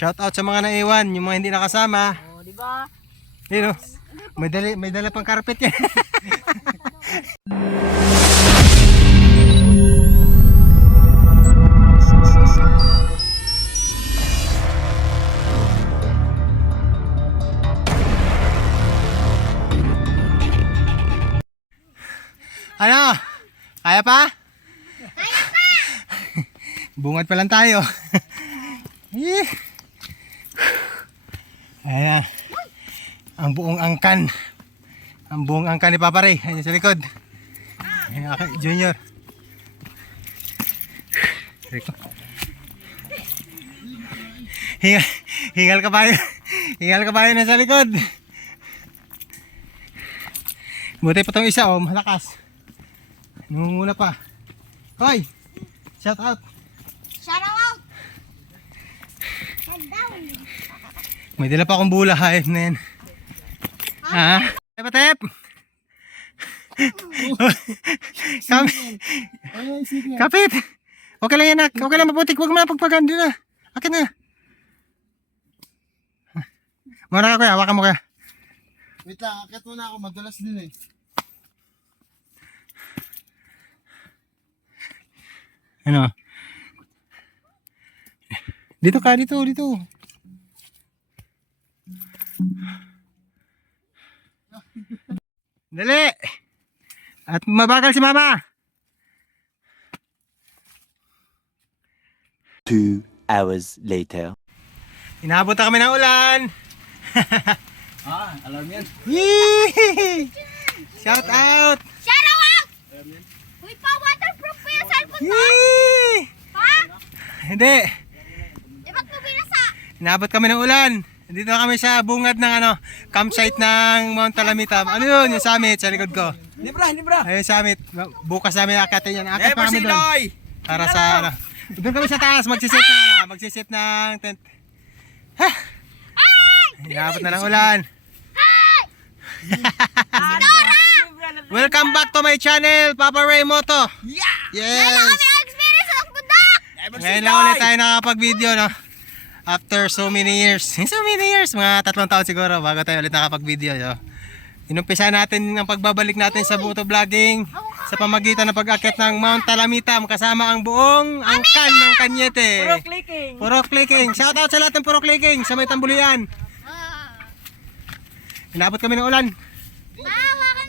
Shout out sa mga naiwan, yung mga hindi nakasama. Oh, di ba? Yun, oh. May dala pang carpet yan. Ano? Kaya pa? Kaya pa! Bungad pa lang tayo. Ayan na. Ang buong angkan. Ang buong angkan ni Papa Ray. Ayan sa likod. Ayan, okay, Junior. Rico. Hingal kabayo. Hingal kabayo na sa likod. Buti pa itong isa, oh, malakas. Nunguna pa. Hoy! Shout out! Shout out! Shout down! May dala pa akong bula, hayop na yan. Ha? Tep! Kapit! Okay lang yan, nak. Okay lang, mabutik. Huwag mo na pagpaganda na. Akin na. Muna ka, kuya. Hawakan mo, kuya. Wait lang, akit muna ako. Madulas din eh. Ano? Dito ka, dito. Dali! At mabagal si mama! 2 hours later. Inabot na kami ng ulan! Alarm yan. Yee! Shout out! Shout out! Uy pa, waterproof ko yung cellphone mo! Yee! Ha? Hindi! Eh, ba't mo binasa? Inabot kami ng ulan! Dito kami sa bungad ng campsite ng Mount Talamitam. Ano yun? Yung summit sa likod ko. Libra! Ayun summit. Bukas namin akatin yan. Akit pa kami doon. Para sa ano. Doon kami sa taas. Magsiset ng tent. Ha! Inabot na ng ulan. Welcome back to my channel, Papa Ray Moto. Yes! Experience ng bundak! Ngayon lang ulit tayo nakapag-video, no? After so many years. Mga 3 taon siguro bago tayo ulit nakapag-video, no? Inumpisa natin ang pagbabalik natin sa Buto Vlogging sa pamagitan ng pag-akit ng Mount Talamitam kasama ang buong angkan ng Kanyete. Puro clicking. Shout out sa lahat ng puro clicking sa may Tambulian. Inabot kami ng ulan.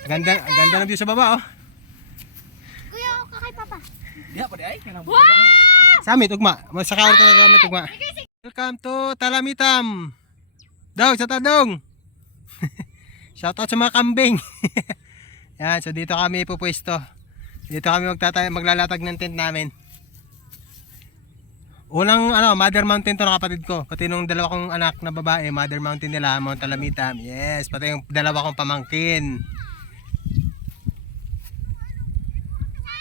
Ganda ng view sa baba, oh. Kuya, ako kay Papa. Samit, ugma. Masakawar ka gamit, ugma. Welcome to Talamitam. Daw, sa tadong. Shoutout sa mga kambing. Yan, so dito kami pupwesto. Dito kami maglalatag ng tent namin. Unang Mother Mountain to ng kapatid ko. Pati nung dalawa kong anak na babae, Mother Mountain nila, Mount Talamitam. Yes, pati yung dalawa kong pamangkin.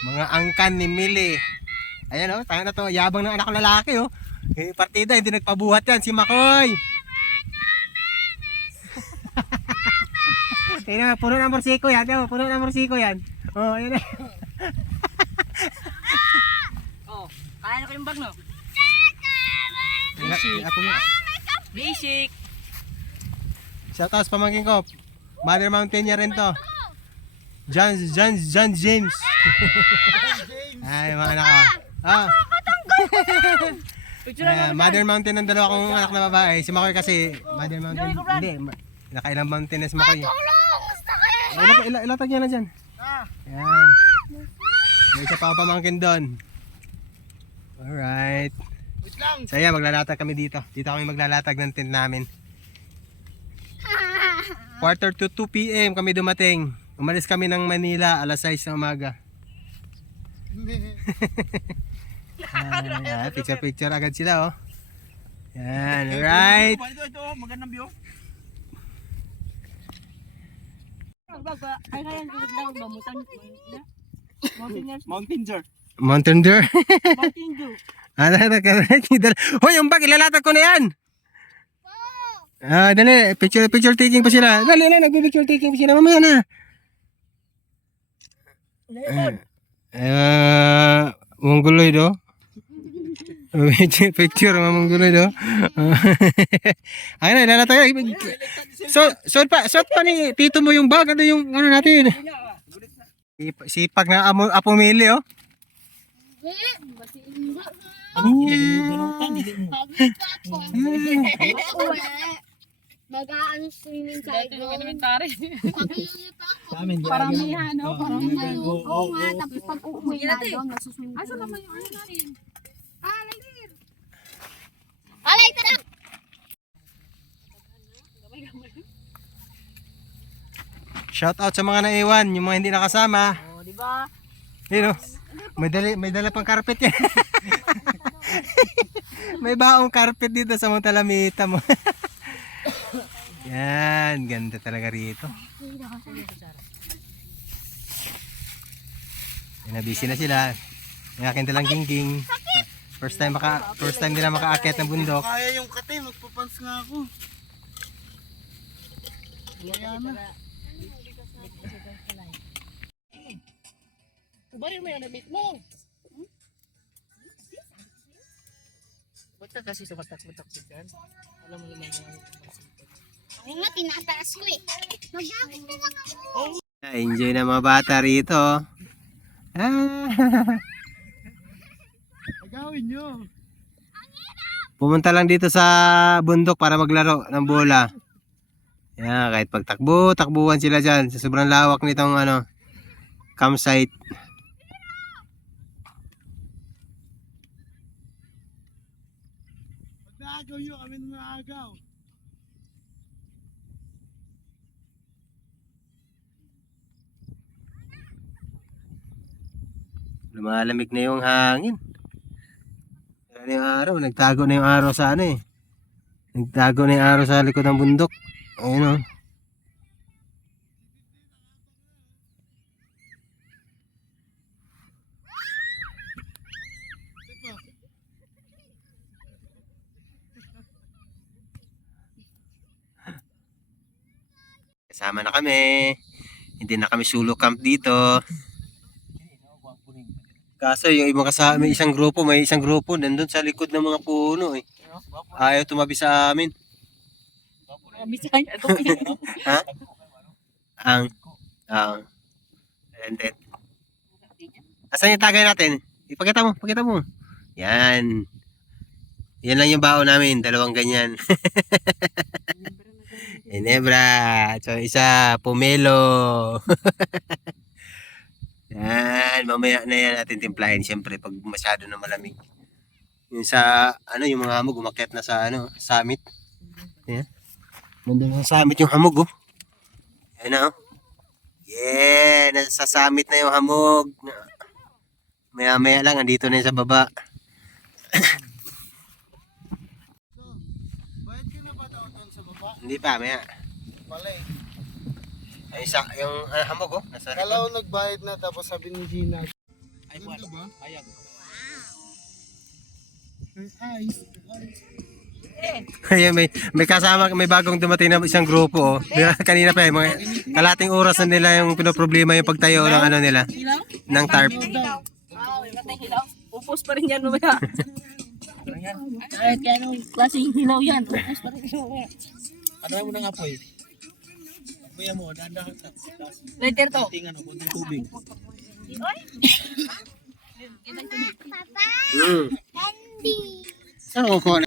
Mga angkan ni Mili. Ayan, oh, tayo na to. Yabang ng anak ko lalaki, oh. Partida, hindi nagpabuhat yan, si Makoy. Tingnan, puno ng morsiko yan. Puno ng morsiko yan. Oh, ayan na. Oh, kaya na ko yung bag, no? Basic. Shout out sa pamangkin ko. Mother Mountain niya rin to. John James. Ay, mga anak ko. Mother Mountain ng dalawa kong anak na babae. Si Makoy kasi Mother Mountain. Hindi, nakailang mountain na si Makoy. Ilatag niya na dyan. Ayan. May isa pa ako pamangkin doon. Alright. So ayan, maglalatag kami dito. Dito kami maglalatag ng tent namin. 1:45 PM kami dumating. Umalis kami ng Manila alas 6 ng umaga. Picture agad sila, oh. Yan, alright. Ito, magandang view. Ay, kaya lang ba? Mountain Deer. Mountain Deer. Mountain Dew. Hoy, yung bag, ilalatag ko na yan. Dali, picture taking pa sila. Dali na, nagbi-picture taking pa sila. Mamaya na. Mongoloid, oh. Picture, mamang gulo, no? Ayun na, ilan na tayo. Suot pa ni tito mo yung bag. Ano yung, ano natin? Sipag na apumili, oh. Mag-aano swimming tayo. Paramihan, no? Paramihan. Oo nga, tapos pag uuwi na doon, nagsuswimming tayo. Asa naman yung ano natin? Later. Later na! Shout out sa mga naiwan, yung mga hindi nakasama. Oh, di ba? Yun, oh. May dala pang carpet yan. May baong carpet dito sa mga talamita mo. Yan, ganda talaga rito. Busy na sila. May akin dalang gingging. First time nila makaakyat ng bundok. Kaya yung kate, magpapans nga ako. Kaya na. Kubarin mo yung damit mo. Ba't ka kasi sumatak-sutak dyan? Alam mo naman yung Ay nga, tinataas ko eh. Mag-jacket na lang ako. Enjoy na mga bata rito. Agawin nyo. Pumunta lang dito sa bundok para maglaro ng bola. Yan, kahit takbuhan sila dyan sa sobrang lawak nitong campsite. Pag naagaw nyo, kami na naagaw. Lumalamig na yung hangin. Wala na yung araw. Nagtago na yung araw sa Nagtago na yung araw sa likod ng bundok. Ayun, oh. Kasama na kami. Hindi na kami solo camp dito. Kaso yung ibang kasama, may isang grupo nandun sa likod ng mga puno eh. Ayaw tumabi sa amin. Bisaya. Ha? And then, asan yung tagay natin? Ipakita mo. Yan. Yan lang yung baon namin, 2 ganyan. Enebra. So, isa, pomelo. Yan, mamaya na yan natin timplahin siyempre pag masyado na malamig. Yung sa, yung mga hamog, umakyat na sa, summit. Yan. Nandun sa summit yung hamog, oh. Yan na, oh. Yeah, nasa summit na yung hamog. Maya-maya lang, andito na yun sa baba. Bayad ka na ba daw doon sa baba? Hindi pa, maya. Wala eh. Ay, yung hamog, oh. Nasa Kala ko nagbayad na tapos sabi ni Gina. Ay, Ganda ba? Ayag. Ay. Ayan, may kasama, may bagong dumating na isang grupo, oh. Kanina pa, mga kalating oras na nila yung pinoproblema yung pagtayo ng nila, ng tarp. May matay hilaw. Upos pa rin yan mamaya. Kahit anong klaseng hilaw yan. Upos pa rin yan. Ano mo ng apoy? Apoy mo, dandahan ka. Later to. Tingnan mo, kunting tubig. Papa, Hmm. candy. Saan ko na?